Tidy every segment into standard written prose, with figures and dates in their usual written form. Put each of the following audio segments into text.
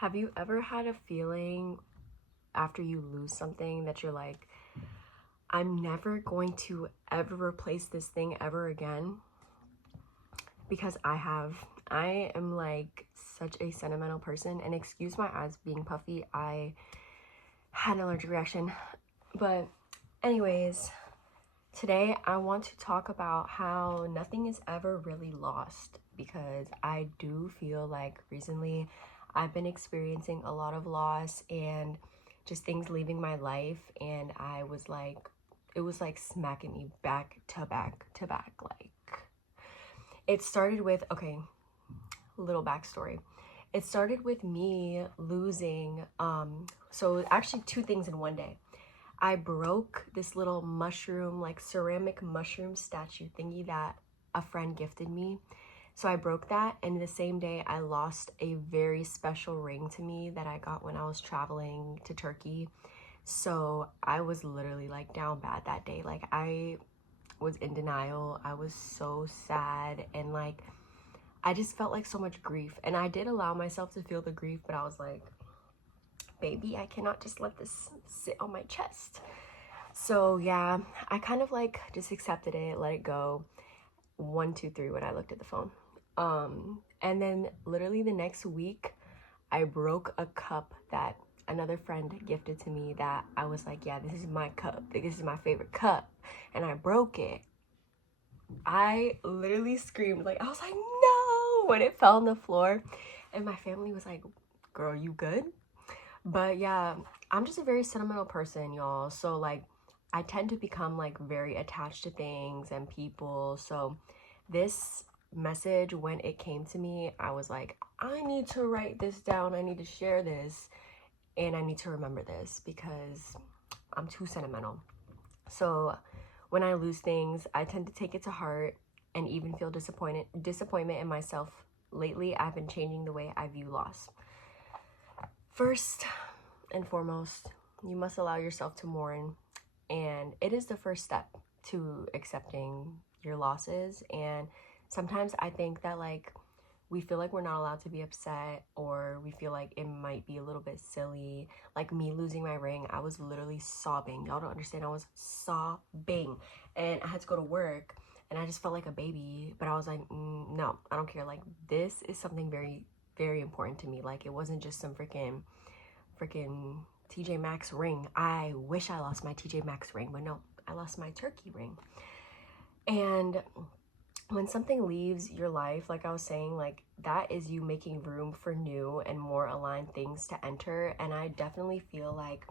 Have you ever had a feeling after you lose something that you're like, I'm never going to ever replace this thing ever again? Because I have. I am like such a sentimental person, and excuse my eyes being puffy, I had an allergic reaction. But, anyways, today I want to talk about how nothing is ever really lost, because I do feel like recently I've been experiencing a lot of loss and just things leaving my life, and I was like, it was like smacking me back to back to back. Like, it started with, okay, little backstory. It started with me losing, so actually two things in one day. I broke this little mushroom, like ceramic mushroom statue thingy that a friend gifted me. So I broke that, and the same day I lost a very special ring to me that I got when I was traveling to Turkey. So I was literally like down bad that day. Like, I was in denial. I was so sad, and like I just felt like so much grief. And I did allow myself to feel the grief, but I was like, baby, I cannot just let this sit on my chest. So yeah, I kind of like just accepted it, let it go. 1, 2, 3 when I looked at the phone. And then literally the next week, I broke a cup that another friend gifted to me that I was like, yeah, this is my cup. This is my favorite cup. And I broke it. I literally screamed. Like, I was like, no, when it fell on the floor. And my family was like, girl, you good? But yeah, I'm just a very sentimental person, y'all. So like, I tend to become like very attached to things and people. So this message, when it came to me, I was like, I need to write this down. I need to share this, and I need to remember this because I'm too sentimental. So when I lose things, I tend to take it to heart and even feel disappointment in myself. Lately, I've been changing the way I view loss. First and foremost, you must allow yourself to mourn, and it is the first step to accepting your losses. And sometimes I think that like we feel like we're not allowed to be upset, or we feel like it might be a little bit silly. Like me losing my ring, I was literally sobbing. Y'all don't understand. I was sobbing, and I had to go to work, and I just felt like a baby. But I was like, no, I don't care. Like, this is something very, very important to me. Like, it wasn't just some freaking TJ Maxx ring. I wish I lost my TJ Maxx ring, but no, I lost my turkey ring. And when something leaves your life, like I was saying, like, that is you making room for new and more aligned things to enter. And I definitely feel like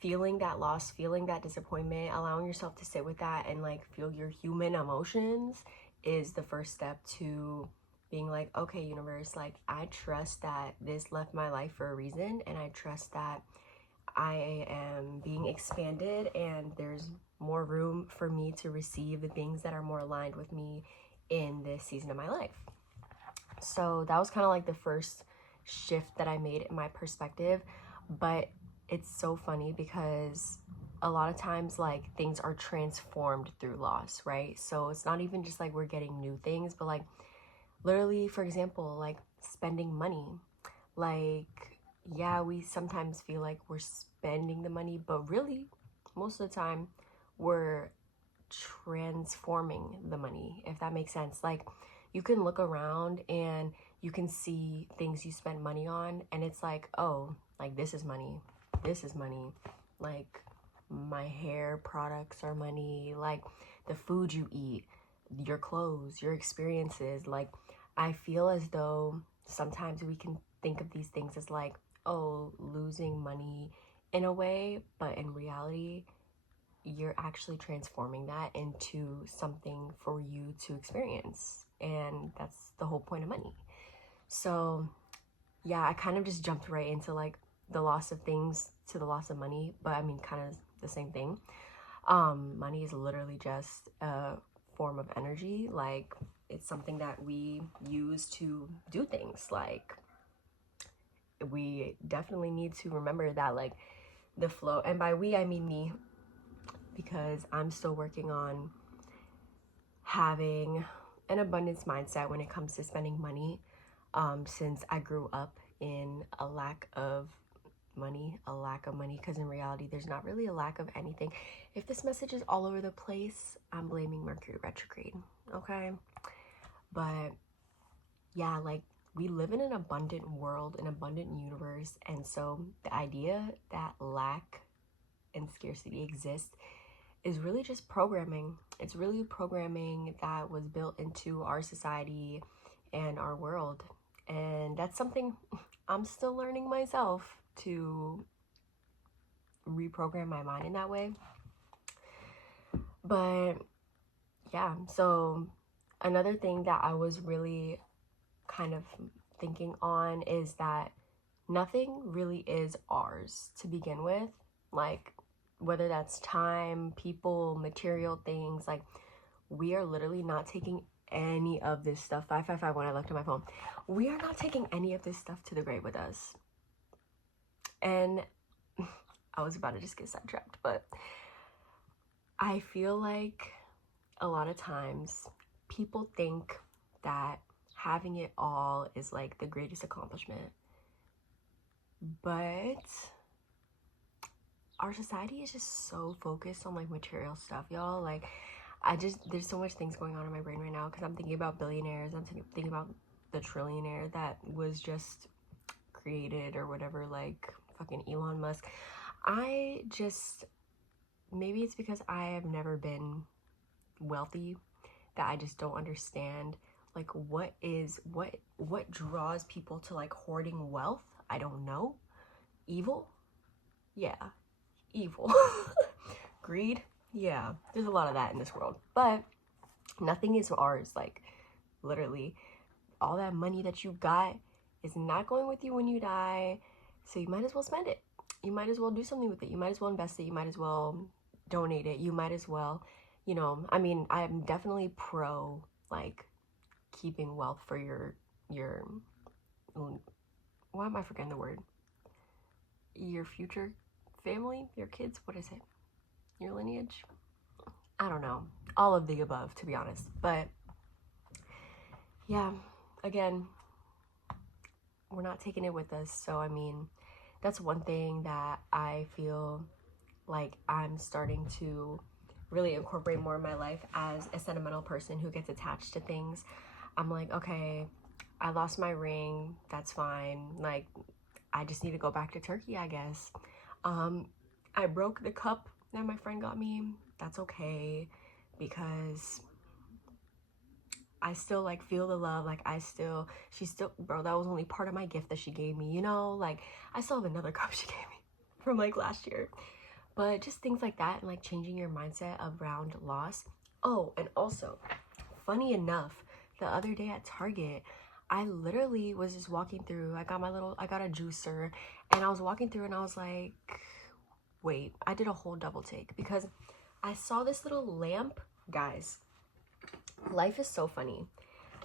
feeling that loss, feeling that disappointment, allowing yourself to sit with that and like feel your human emotions is the first step to being like, okay, universe, like, I trust that this left my life for a reason, and I trust that I am being expanded and there's more room for me to receive the things that are more aligned with me in this season of my life. So that was kind of like the first shift that I made in my perspective. But it's so funny because a lot of times like things are transformed through loss, right? So it's not even just like we're getting new things, but like literally, for example, like spending money. Like, yeah, we sometimes feel like we're spending the money, but really, most of the time, we're transforming the money, if that makes sense. Like, you can look around and you can see things you spend money on, and it's like, oh, like, this is money. This is money. Like, my hair products are money. Like, the food you eat, your clothes, your experiences. Like, I feel as though sometimes we can think of these things as like, oh, losing money in a way, but in reality, you're actually transforming that into something for you to experience. And that's the whole point of money. So, yeah, I kind of just jumped right into like the loss of things to the loss of money, but I mean, kind of the same thing. Money is literally just a form of energy. Like, it's something that we use to do things. Like, we definitely need to remember that, like, the flow, and by we I mean me, because I'm still working on having an abundance mindset when it comes to spending money, since I grew up in a lack of money, because in reality there's not really a lack of anything. If this message is all over the place, I'm blaming Mercury retrograde, okay? But yeah, like, we live in an abundant world, an abundant universe, and so the idea that lack and scarcity exists is really just programming. It's really programming that was built into our society and our world, and that's something I'm still learning myself, to reprogram my mind in that way. But yeah, so another thing that I was really kind of thinking on is that nothing really is ours to begin with. Like, whether that's time, people, material things, like, we are literally not taking any of this stuff. 555 when I looked at my phone. We are not taking any of this stuff to the grave with us. And I was about to just get sidetracked, but I feel like a lot of times people think that having it all is like the greatest accomplishment. But our society is just so focused on like material stuff, y'all. Like, there's so much things going on in my brain right now because I'm thinking about billionaires. I'm thinking about the trillionaire that was just created or whatever, like fucking Elon Musk. Maybe it's because I have never been wealthy that I just don't understand like what draws people to like hoarding wealth. I don't know. Evil? Yeah, evil. Greed? Yeah, there's a lot of that in this world, but nothing is ours. Like, literally, all that money that you got is not going with you when you die, so you might as well spend it. You might as well do something with it. You might as well invest it. You might as well donate it. You might as well, I mean, I'm definitely pro like keeping wealth for your why am I forgetting the word? Your future family, your kids, what is it? Your lineage? I don't know. All of the above, to be honest. But yeah, again, we're not taking it with us. So, I mean, that's one thing that I feel like I'm starting to really incorporate more in my life as a sentimental person who gets attached to things. I'm like, okay, I lost my ring. That's fine. Like, I just need to go back to Turkey, I guess. I broke the cup that my friend got me. That's okay, because I still like feel the love. Like, bro, that was only part of my gift that she gave me, like, I still have another cup she gave me from like last year. But just things like that, and like changing your mindset around loss. Oh, and also, funny enough, the other day at Target, I literally was just walking through. I got a juicer, and I was walking through and I was like, wait, I did a whole double take because I saw this little lamp. Guys, life is so funny.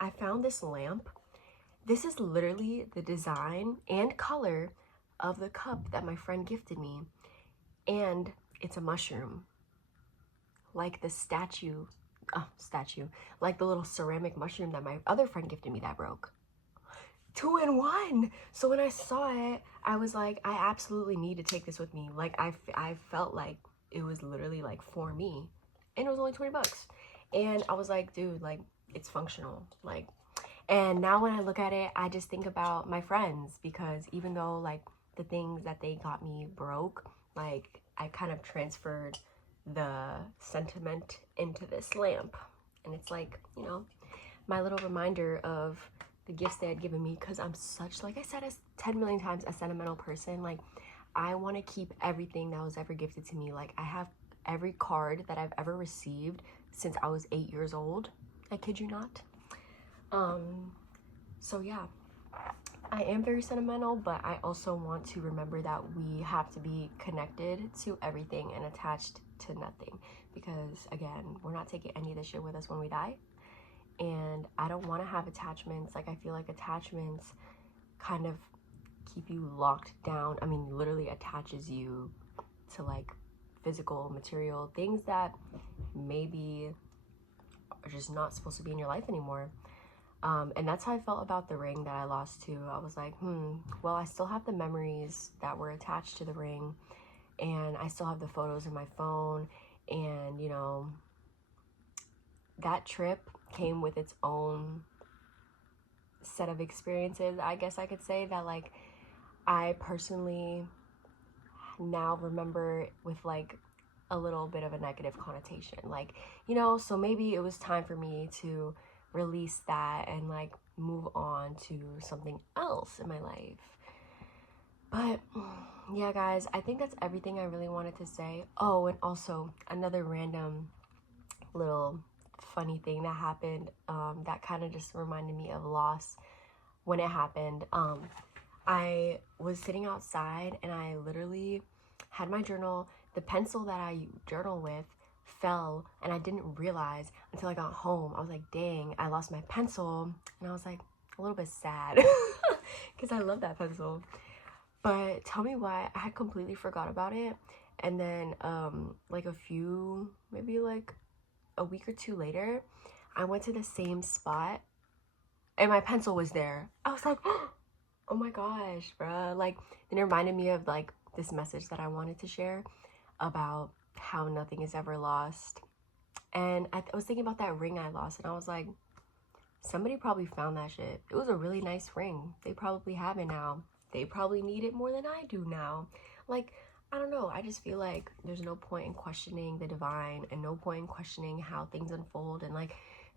I found this lamp. This is literally the design and color of the cup that my friend gifted me. And it's a mushroom. Like the statue, like the little ceramic mushroom that my other friend gifted me that broke. 2 in 1. So when I saw it, I was like, I absolutely need to take this with me. Like, I felt like it was literally like for me, and it was only 20 bucks. And I was like, dude, like, it's functional. Like, and now when I look at it, I just think about my friends, because even though like the things that they got me broke, like, I kind of transferred the sentiment into this lamp. And it's like, my little reminder of the gifts they had given me, because I'm such, like I said, as 10 million times, a sentimental person. Like, I want to keep everything that was ever gifted to me. Like, I have every card that I've ever received since I was 8 years old. I kid you not. So yeah, I am very sentimental, but I also want to remember that we have to be connected to everything and attached to nothing, because again, we're not taking any of this shit with us when we die. And I don't want to have attachments. Like, I feel like attachments kind of keep you locked down. I mean, literally attaches you to like physical, material things that maybe are just not supposed to be in your life anymore. And that's how I felt about the ring that I lost too. I was like, well, I still have the memories that were attached to the ring, and I still have the photos in my phone, and you know, that trip came with its own set of experiences, I guess I could say, that like I personally now remember with like a little bit of a negative connotation, like, you know, so maybe it was time for me to release that and like move on to something else in my life. But yeah, guys, I think that's everything I really wanted to say. Oh, and also another random little funny thing that happened, that kind of just reminded me of loss when it happened. I was sitting outside and I literally had my journal. The pencil that I journal with fell, and I didn't realize until I got home. I was like, dang, I lost my pencil. And I was like a little bit sad because I love that pencil. But tell me why I had completely forgot about it. And then like maybe like a week or two later, I went to the same spot and my pencil was there. I was like, oh my gosh, bruh. Like, then it reminded me of like this message that I wanted to share about how nothing is ever lost. And I was thinking about that ring I lost, and I was like, somebody probably found that shit. It was a really nice ring. They probably have it now. They probably need it more than I do now. Like, I don't know. I just feel like there's no point in questioning the divine, and no point in questioning how things unfold, and like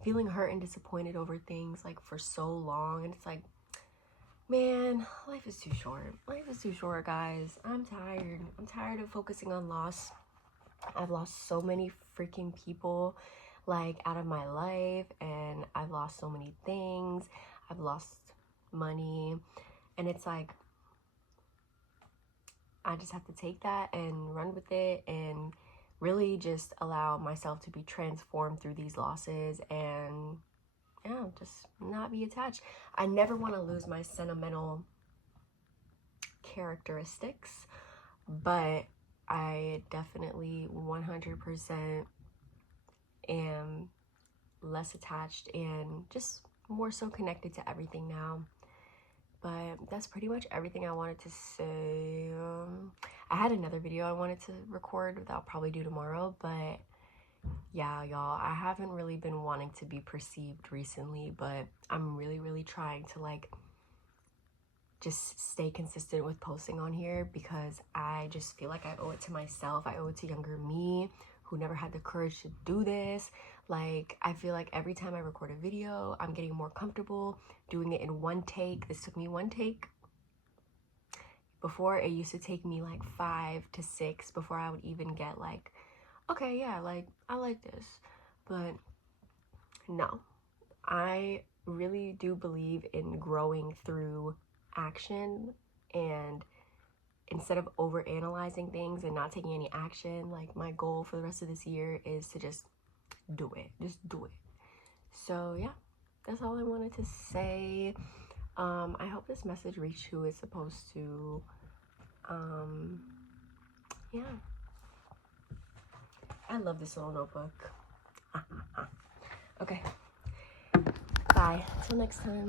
feeling hurt and disappointed over things like for so long. And it's like, man, life is too short. Life is too short, guys. I'm tired. I'm tired of focusing on loss. I've lost so many freaking people like out of my life, and I've lost so many things. I've lost money, and it's like I just have to take that and run with it and really just allow myself to be transformed through these losses, and yeah, just not be attached. I never want to lose my sentimental characteristics, but I definitely 100% am less attached and just more so connected to everything now. But that's pretty much everything I wanted to say. I had another video I wanted to record that I'll probably do tomorrow, but yeah, y'all, I haven't really been wanting to be perceived recently, but I'm really trying to like just stay consistent with posting on here, because I just feel like I owe it to myself. I owe it to younger me who never had the courage to do this. Like, I feel like every time I record a video, I'm getting more comfortable doing it in one take. This took me one take. Before, it used to take me like 5 to 6 before I would even get like, okay, yeah, like I like this. But no, I really do believe in growing through action, and instead of over analyzing things and not taking any action, like my goal for the rest of this year is to just do it. So yeah, that's all I wanted to say. I hope this message reached who it's supposed to. Yeah, I love this little notebook. Okay, bye till next time.